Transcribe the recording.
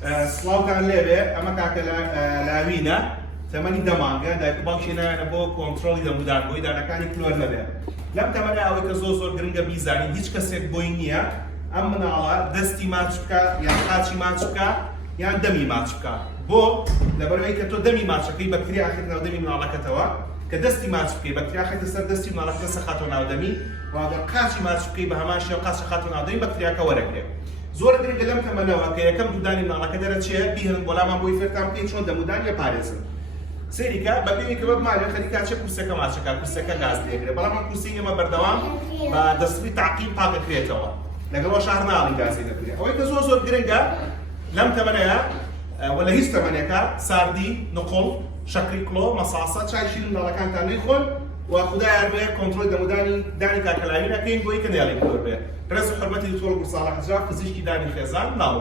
سڵاوتان لێبێ ئەمە کاکە لاوینە تەمەنی دەمانگە دایک و باوکی هێناویانە بۆ کۆنترۆڵی دەمودار بۆی دانەکانی کلۆر نەبێ لەم تەمەنە ئەوەی کە زۆر گرنگە بیزانین هیچ کەسێک بۆی نییە ئەم مناڵە دەستی ماچ بکە یان قاچی ماچ بکە یان دەمی ماچ بکە بۆ لەبەرەوەی کە تۆ دەمی ماچەکەی بەکتریا خێت ناو دەمی مناڵەکەتەوە کە دەستی ماچ بکەی بەکتریا خێتە سەر دەستی مناڵەکە سەخاتۆ ناو دەمی وەگەر قاچی ماچ بکەی بە هەمان شێوە قاچ سەخاتۆ ناو دەمی بەکتریاکە وەرەگرێت زۆر گرنگە لەم تەمەنەوە کە یەکەم دوودانی مناڵەکە دەرەچێت بیهێن بۆلامان بۆی فێرتان بکەین چۆن دەمودان یەپارێزن سێریکە بە پێوی کە بمانێ خەریکا چه کورسەکە ماچەکە کورسەکە گاز دێگرێت بەڵام ئەم کورسی ئێمە بەردەوام بە دەستوری تعقیم پاکەکرێتەوە لەگەڵەوە شار ناڵی گازی دەکرێت ئەوەی کە زۆر گرنگە لەم تەمەنەیە وە لە هیچ تەمەنێکە ساردی نقڵ شەکری کڵۆ مەساسە چای شیرین مناڵەکانتان نەیخۆن و خودا یاربێ کۆنترۆلی دەمودانی دانی کاکە لاوین ئەکەین بۆی کە نێڵی کلۆر بێ ڕێز و حورمەتی دکتۆر هەڵگورد ساڵح حەجا پزیشکی دانی خێزان ناڵ